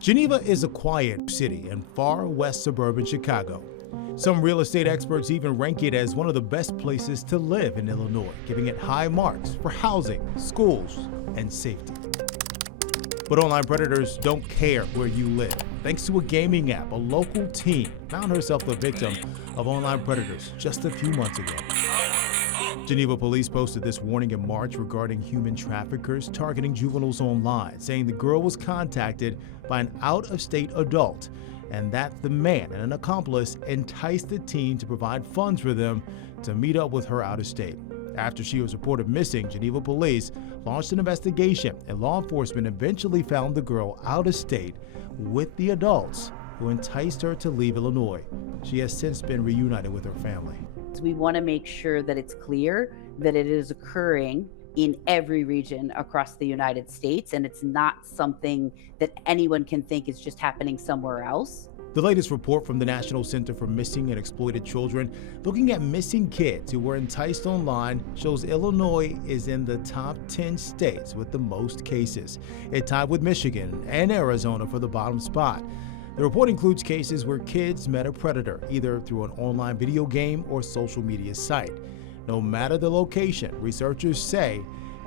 Geneva is a quiet city in far west suburban Chicago. Some real estate experts even rank it as one of the best places to live in Illinois, giving it high marks for housing, schools, and safety. But online predators don't care where you live. Thanks to a gaming app, a local teen found herself the victim of online predators just a few months ago. Geneva police posted this warning in March regarding human traffickers targeting juveniles online, saying the girl was contacted by an out-of-state adult and that the man and an accomplice enticed the teen to provide funds for them to meet up with her out of state. After she was reported missing, Geneva police launched an investigation, and law enforcement eventually found the girl out of state with the adults who enticed her to leave Illinois. She has since been reunited with her family. We want to make sure that it's clear that it is occurring in every region across the United States, and it's not something that anyone can think is just happening somewhere else. The latest report from the National Center for Missing and Exploited Children, looking at missing kids who were enticed online, shows Illinois is in the top 10 states with the most cases. It tied with Michigan and Arizona for the bottom spot. The report includes cases where kids met a predator, either through an online video game or social media site. No matter the location, researchers say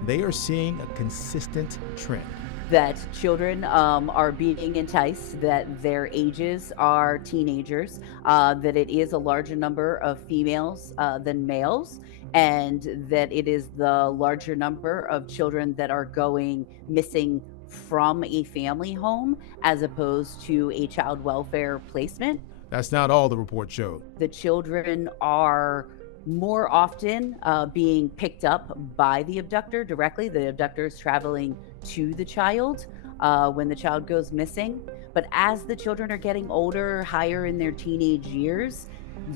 they are seeing a consistent trend. That children are being enticed, that their ages are teenagers, that it is a larger number of females than males, and that it is the larger number of children that are going missing from a family home as opposed to a child welfare placement. That's not all the report showed. The children are more often being picked up by the abductor directly. The abductor is traveling to the child when the child goes missing. But as the children are getting older, higher in their teenage years,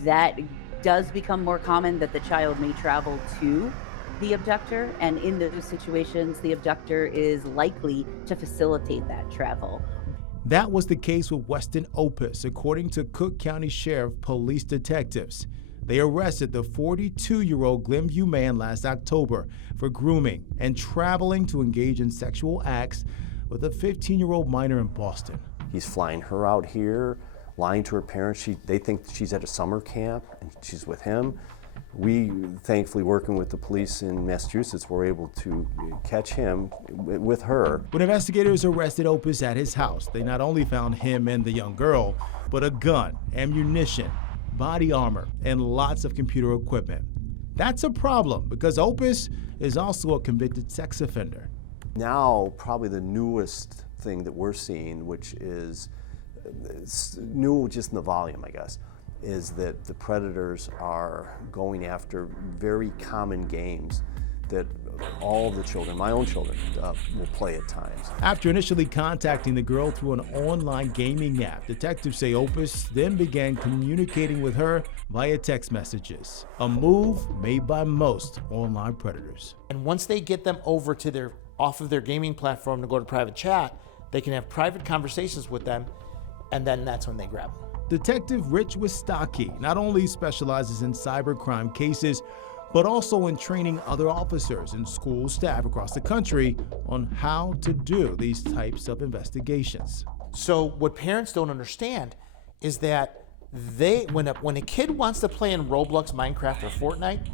that does become more common that the child may travel to the abductor, and in those situations, the abductor is likely to facilitate that travel. That was the case with Weston Opus, according to Cook County Sheriff police detectives. They arrested the 42-year-old Glenview man last October for grooming and traveling to engage in sexual acts with a 15-year-old minor in Boston. He's flying her out here, lying to her parents. They think she's at a summer camp and she's with him. We, thankfully, working with the police in Massachusetts, were able to catch him with her. When investigators arrested Opus at his house, they not only found him and the young girl, but a gun, ammunition, body armor, and lots of computer equipment. That's a problem because Opus is also a convicted sex offender. Now, probably the newest thing that we're seeing, which is new just in the volume, I guess, is that the predators are going after very common games that all the children, my own children, will play at times. After initially contacting the girl through an online gaming app, detectives say Opus then began communicating with her via text messages, a move made by most online predators. And once they get them over to off of their gaming platform to go to private chat, they can have private conversations with them, and then that's when they grab them. Detective Rich Wistocki not only specializes in cybercrime cases, but also in training other officers and school staff across the country on how to do these types of investigations. So what parents don't understand is that when a kid wants to play in Roblox, Minecraft, or Fortnite,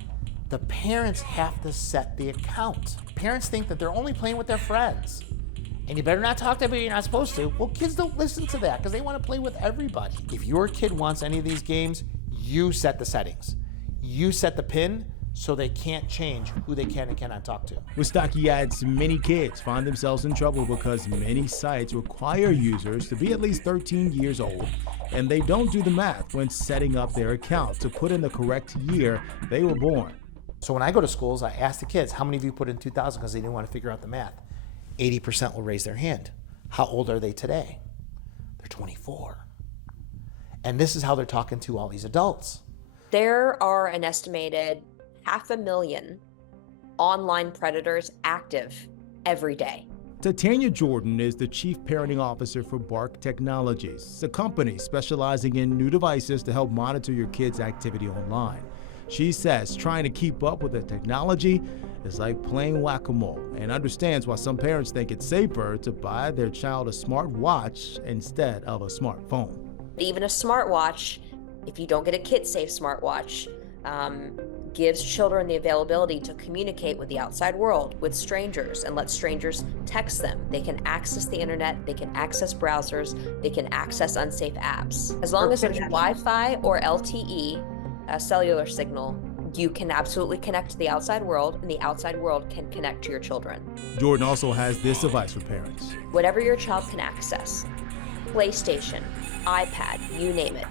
the parents have to set the account. Parents think that they're only playing with their friends. And you better not talk to anybody you're not supposed to. Well, kids don't listen to that because they want to play with everybody. If your kid wants any of these games, you set the settings. You set the pin so they can't change who they can and cannot talk to. Wistocki adds many kids find themselves in trouble because many sites require users to be at least 13 years old, and they don't do the math when setting up their account to put in the correct year they were born. So when I go to schools, I ask the kids, how many of you put in 2000 because they didn't want to figure out the math? 80% will raise their hand. How old are they today? They're 24. And this is how they're talking to all these adults. There are an estimated 500,000 online predators active every day. Titania Jordan is the Chief Parenting Officer for Bark Technologies, a company specializing in new devices to help monitor your kids' activity online. She says trying to keep up with the technology is like playing whack-a-mole, and understands why some parents think it's safer to buy their child a smartwatch instead of a smartphone. Even a smartwatch, if you don't get a kid-safe smartwatch, gives children the availability to communicate with the outside world, with strangers, and let strangers text them. They can access the internet, they can access browsers, they can access unsafe apps. As long as there's Wi-Fi or LTE, a cellular signal, you can absolutely connect to the outside world, and the outside world can connect to your children. Jordan also has this advice for parents. Whatever your child can access, PlayStation, iPad, you name it,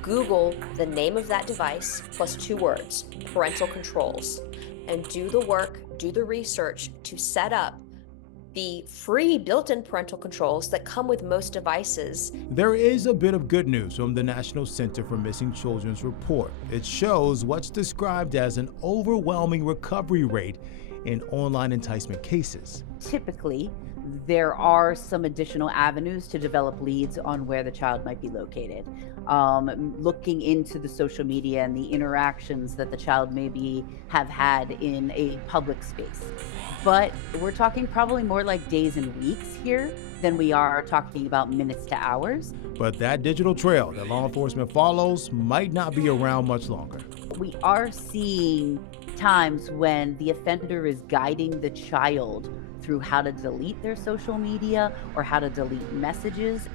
Google the name of that device plus 2 words, parental controls, and do the work, do the research to set up the free built-in parental controls that come with most devices. There is a bit of good news from the National Center for Missing Children's report. It shows what's described as an overwhelming recovery rate in online enticement cases. Typically, there are some additional avenues to develop leads on where the child might be located. Looking into the social media and the interactions that the child maybe have had in a public space. But we're talking probably more like days and weeks here than we are talking about minutes to hours. But that digital trail that law enforcement follows might not be around much longer. We are seeing times when the offender is guiding the child through how to delete their social media or how to delete messages